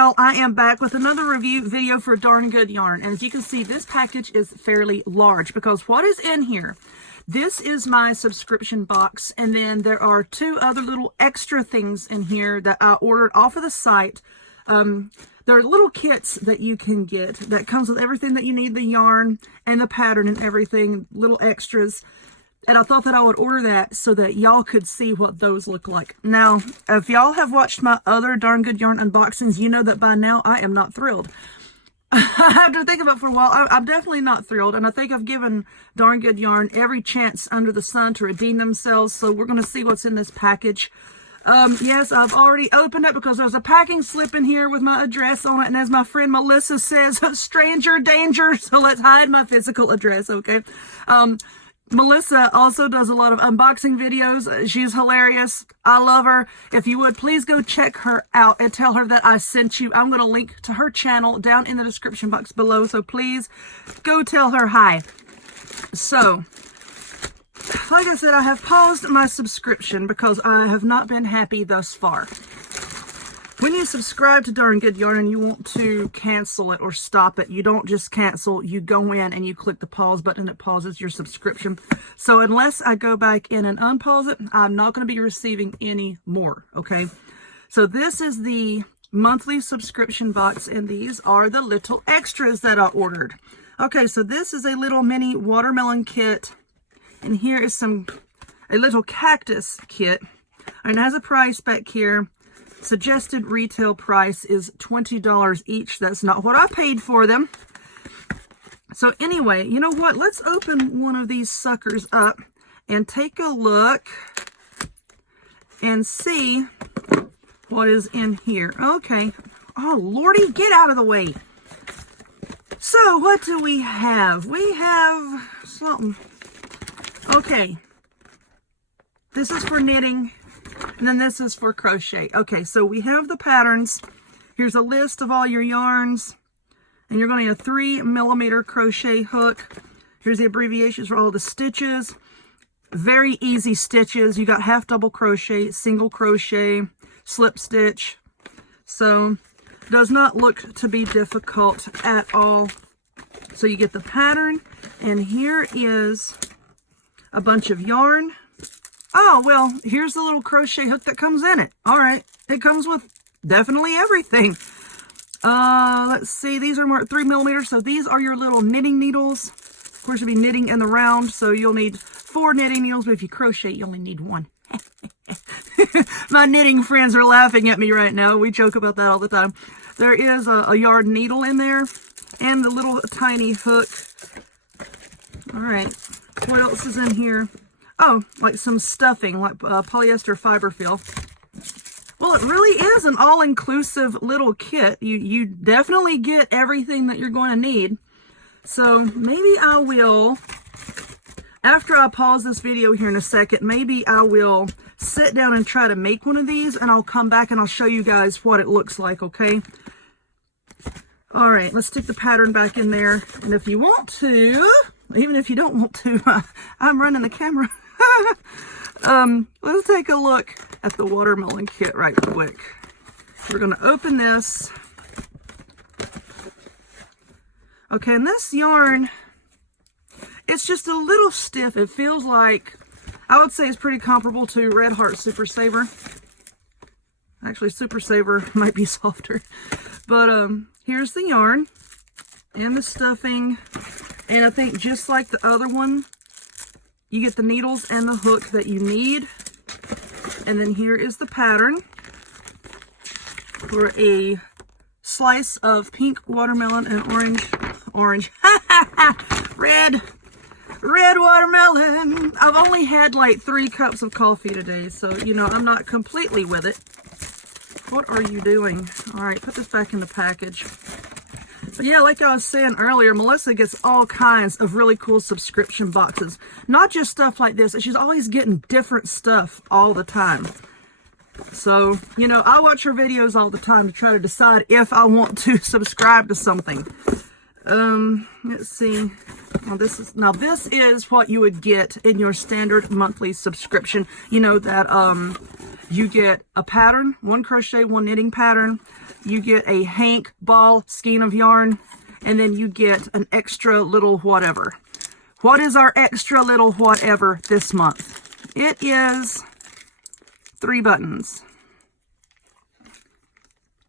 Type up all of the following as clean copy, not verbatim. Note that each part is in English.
y'all, I am back with another review video for Darn Good Yarn. And as you can see, this package is fairly large because what is in here? This is my subscription box, and then there are two other little extra things in here that I ordered off of the site. There are little kits that you can get that comes with everything that you need, the yarn and the pattern and everything, little extras. And I thought that I would order that so that y'all could see what those look like. Now, if y'all have watched my other Darn Good Yarn unboxings, you know that by now I am not thrilled. I have to think about it for a while. I'm definitely not thrilled, and I think I've given Darn Good Yarn every chance under the sun to redeem themselves, so we're going to see what's in this package. Yes, I've already opened it because there's a packing slip in here with my address on it, and as my friend Melissa says, stranger danger, so let's hide my physical address, okay? Melissa also does a lot of unboxing videos. She's hilarious. I love her. If you would, please go check her out and tell her that I sent you. I'm going to link to her channel down in the description box below, so please go tell her hi. So, like I said, I have paused my subscription because I have not been happy thus far. When you subscribe to Darn Good Yarn and you want to cancel it or stop it, you don't just cancel. You go in and you click the pause button and it pauses your subscription. So unless I go back in and unpause it, I'm not going to be receiving any more, okay? So this is the monthly subscription box, and these are the little extras that I ordered. Okay, so this is a little mini watermelon kit, and here is a little cactus kit, and it has a price back here. Suggested retail price is $20 each. That's not what I paid for them. So anyway, you know what? Let's open one of these suckers up and take a look and see what is in here. Okay. Oh, Lordy, get out of the way. So what do we have? We have something. Okay. This is for knitting. And then this is for crochet. Okay, so we have the patterns. Here's a list of all your yarns. And you're going to need a 3mm crochet hook. Here's the abbreviations for all the stitches. Very easy stitches. You got half double crochet, single crochet, slip stitch. So, does not look to be difficult at all. So you get the pattern. And here is a bunch of yarn. Oh, well, here's the little crochet hook that comes in it. All right. It comes with definitely everything. Let's see. These are more 3mm, so these are your little knitting needles. Of course, you'll be knitting in the round, so you'll need 4 knitting needles, but if you crochet, you only need 1. My knitting friends are laughing at me right now. We joke about that all the time. There is a yard needle in there and the little tiny hook. All right. What else is in here? Oh, like some stuffing, like polyester fiber fill. Well, it really is an all-inclusive little kit. You definitely get everything that you're going to need. So maybe I will, after I pause this video here in a second, maybe I will sit down and try to make one of these, and I'll come back and I'll show you guys what it looks like, okay? All right, let's stick the pattern back in there. And if you want to, even if you don't want to, I'm running the camera. Let's take a look at the watermelon kit right quick. We're going to open this. Okay, and this yarn, it's just a little stiff. It feels like, I would say it's pretty comparable to Red Heart Super Saver. Actually, Super Saver might be softer. But here's the yarn and the stuffing. And I think just like the other one, you get the needles and the hook that you need. And then here is the pattern for a slice of pink watermelon and orange, red watermelon. I've only had like 3 cups of coffee today, so, you know, I'm not completely with it. What are you doing? All right, put this back in the package. But yeah, like I was saying earlier, Melissa gets all kinds of really cool subscription boxes. Not just stuff like this. She's always getting different stuff all the time. So, you know, I watch her videos all the time to try to decide if I want to subscribe to something. Let's see. Now this is what you would get in your standard monthly subscription. You know, that You get a pattern, 1 crochet, 1 knitting pattern. You get a hank ball skein of yarn, and then you get an extra little whatever. What is our extra little whatever this month? It is 3 buttons.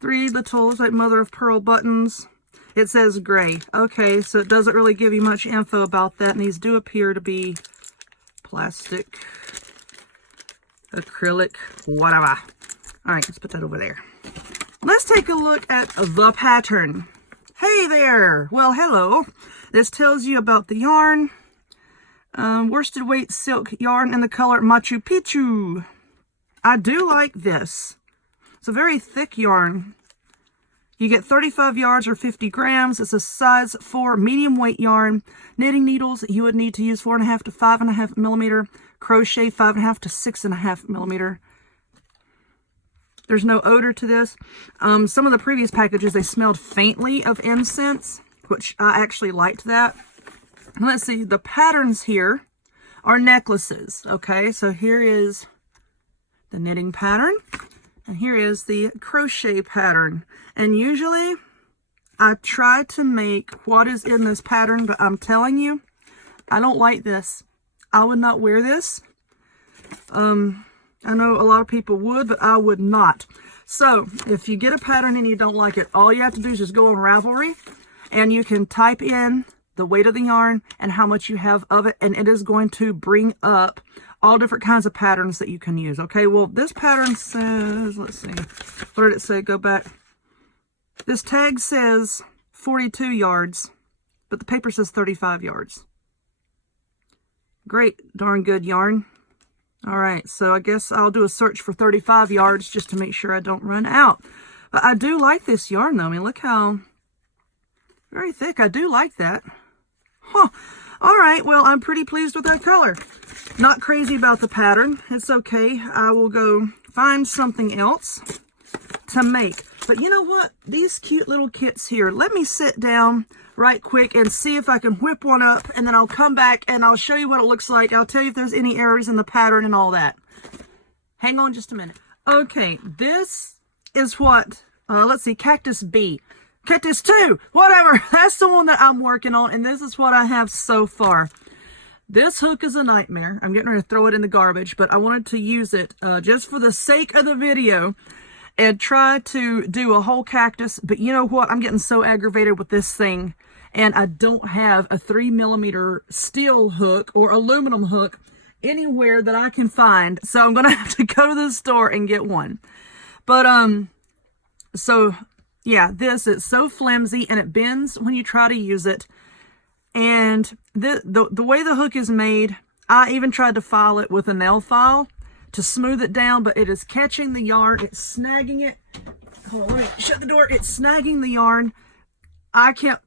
3 little, like mother of pearl buttons. It says gray. Okay, so it doesn't really give you much info about that, and these do appear to be plastic, acrylic, whatever. All right, let's put that over there. Let's take a look at the pattern. Hey there. Well, hello. This tells you about the yarn. Worsted weight silk yarn in the color Machu Picchu. I do like this. It's a very thick yarn. You get 35 yards or 50 grams. It's a size 4 medium weight yarn. Knitting needles, you would need to use 4.5 to 5.5 millimeter. Crochet 5.5 to 6.5 millimeter. There's no odor to this. Some of the previous packages, they smelled faintly of incense, which I actually liked that. Let's see, the patterns here are necklaces. Okay, so here is the knitting pattern. And here is the crochet pattern. And usually I try to make what is in this pattern, but I'm telling you, I don't like this. I would not wear this. I know a lot of people would, but I would not. So if you get a pattern and you don't like it, all you have to do is just go on Ravelry and you can type in the weight of the yarn and how much you have of it, and it is going to bring up all different kinds of patterns that you can use. Okay, well, this pattern says, let's see, what did it say? Go back. This tag says 42 yards, but the paper says 35 yards. Great, darn good yarn. All right, so I guess I'll do a search for 35 yards just to make sure I don't run out. But I do like this yarn, though. I mean, look how very thick. I do like that. Huh. All right, well, I'm pretty pleased with that color. Not crazy about the pattern. It's okay. I will go find something else to make. But you know what? These cute little kits here, let me sit down right quick and see if I can whip one up, and then I'll come back and I'll show you what it looks like. I'll tell you if there's any errors in the pattern and all that. Hang on just a minute. Okay, this is what, let's see, Cactus B. Cactus 2, whatever. That's the one that I'm working on, and this is what I have so far. This hook is a nightmare. I'm getting ready to throw it in the garbage, but I wanted to use it just for the sake of the video and try to do a whole cactus. But you know what? I'm getting so aggravated with this thing, and I don't have a 3mm steel hook or aluminum hook anywhere that I can find. So I'm going to have to go to the store and get one. But, so yeah, this is so flimsy and it bends when you try to use it. And the way the hook is made, I even tried to file it with a nail file to smooth it down, but it is catching the yarn. It's snagging it. Hold on, shut the door. It's snagging the yarn. I can't.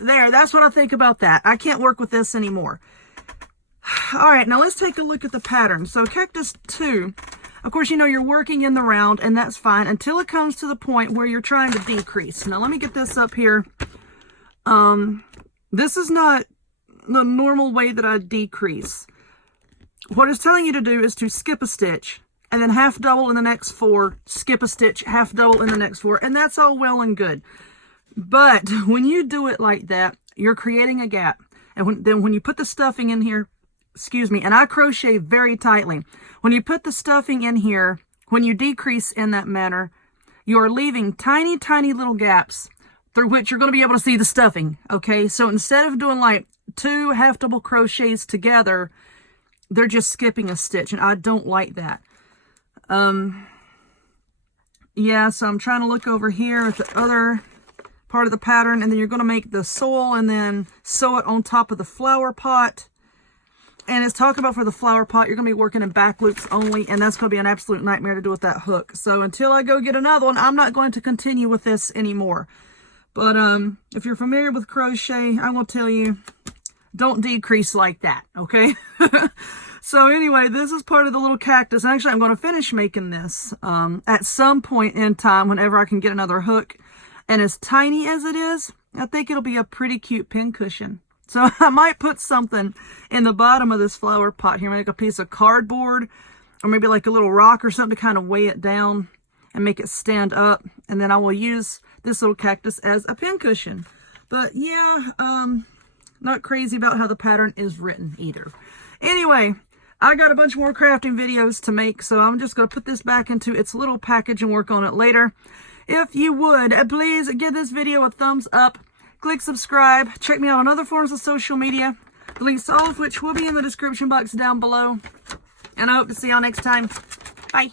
There, that's what I think about that. I can't work with this anymore. All right, now let's take a look at the pattern. So Cactus 2, of course, you know, you're working in the round, and that's fine until it comes to the point where you're trying to decrease. Now, let me get this up here. This is not the normal way that I decrease. What it's telling you to do is to skip a stitch, and then half double in the next 4, skip a stitch, half double in the next 4, and that's all well and good. But when you do it like that, you're creating a gap. And then when you put the stuffing in here, excuse me, and I crochet very tightly. When you put the stuffing in here, when you decrease in that manner, you are leaving tiny, tiny little gaps through which you're going to be able to see the stuffing, okay? So instead of doing like 2 half double crochets together, they're just skipping a stitch, and I don't like that. Yeah, so I'm trying to look over here at the other part of the pattern, and then you're going to make the soil and then sew it on top of the flower pot. And it's talking about for the flower pot, you're going to be working in back loops only, and that's going to be an absolute nightmare to do with that hook. So until I go get another one, I'm not going to continue with this anymore. But if you're familiar with crochet, I will tell you, don't decrease like that, okay? So anyway, this is part of the little cactus. Actually, I'm going to finish making this at some point in time whenever I can get another hook. And as tiny as it is, I think it'll be a pretty cute pincushion. So I might put something in the bottom of this flower pot here, make a piece of cardboard or maybe like a little rock or something to kind of weigh it down and make it stand up. And then I will use this little cactus as a pin cushion. But yeah, not crazy about how the pattern is written either. Anyway, I got a bunch more crafting videos to make, so I'm just going to put this back into its little package and work on it later. If you would, please give this video a thumbs up, click subscribe, check me out on other forms of social media, the links to all of which will be in the description box down below. And I hope to see y'all next time. Bye.